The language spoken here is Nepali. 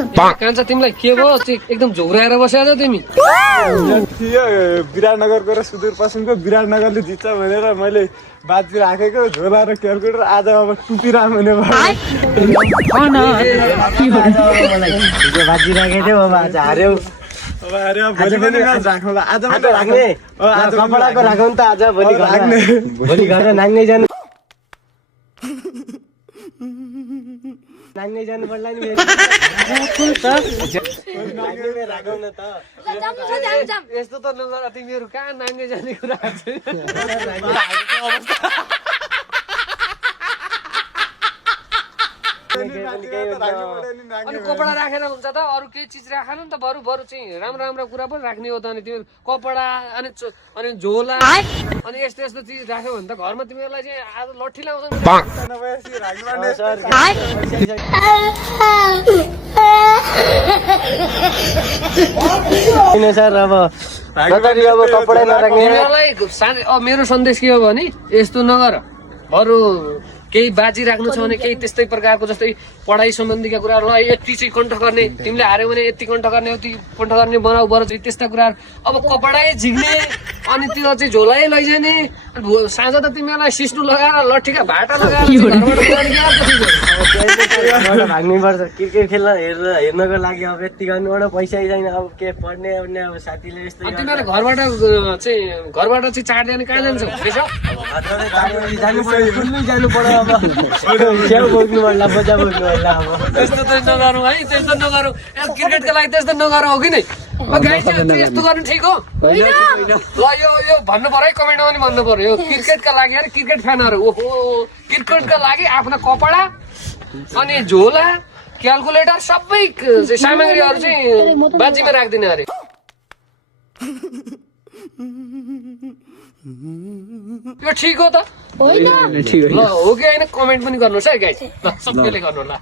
कान्छ तिमीलाई के भयो एकदम झोराएर बसेको छ तिमी विराटनगरको र सुदूरपश्चिमको विराटनगरले जित्छ भनेर मैले बाजी राखेको झोला र क्यालकुलेटर आज अब टुपिराम हुने भयो बाजी राखेको थियो अब आज हार्यौ अब अरे भोलि पनि म्याच राख्नुला आज मात्र राख्ने आज कपडाको राखौँ त आज भोलि राख्ने भोलि घर नाङ्गै जानु नाङ्गै जानु पर्ला नि राखौँ न त यस्तो त नगर तिमीहरू कहाँ नाङ्गे जाने कुरा अनि कपडा राखेर हुन्छ त अरू केही चिज राखेन नि त बरु चाहिँ राम्रो राम्रो कुरा पनि राख्ने हो त अनि तिमीहरू कपडा अनि झोला अनि यस्तो यस्तो चिज राख्यो भने त घरमा तिमीहरूलाई चाहिँ आज लट्ठी लाउँछ किन सर अब कपडा नराख्ने मेरो सन्देश के हो भने यस्तो नगर बरु केही बाजी राख्नु छ भने केही त्यस्तै प्रकारको जस्तै पढाइ सम्बन्धीका कुराहरूलाई यति चाहिँ कण्ठ गर्ने तिमीले हार्यो भने यति कण्ठ गर्ने उति कण्ठ गर्ने बनाऊ बरु चाहिँ त्यस्ता कुराहरू अब कपडै झिक्ने अनि त्यो चाहिँ झोलै लैजाने साँझ त तिमीहरूलाई सिस्नु लगाएर लट्ठीका भाटा लगाएर भाग्नै पर्छ क्रिकेट खेल्न हेर्नको लागि अब यति गर्नुबाट पैसै छैन अब के पढ्ने ओर्ने अब साथीले यस्तो तिमीहरू घरबाट चाहिँ चाँड्दै कहाँ जान्छौ जानु पर्यो अब स्याउ बोक्नु पर्ला बजा बोक्नु पर्ला अब त्यस्तो चाहिँ नगरौँ है त्यस्तो नगरौँ क्रिकेटको लागि त्यस्तो नगरौँ कि नै यस्तो गर्नु ठिक हो ल यो भन्नु पर्यो है कमेन्टमा पनि भन्नु पर्यो यो क्रिकेटका लागि अरे क्रिकेट फ्यानहरू ओहो क्रिकेटका लागि आफ्नो कपडा अनि झोला क्यालकुलेटर सबै सामग्रीहरू चाहिँ बाजीमा राखिदिने अरे यो ठिक हो त ल हो कि होइन कमेन्ट पनि गर्नुहोस् है गाइस ल सबैले गर्नु ल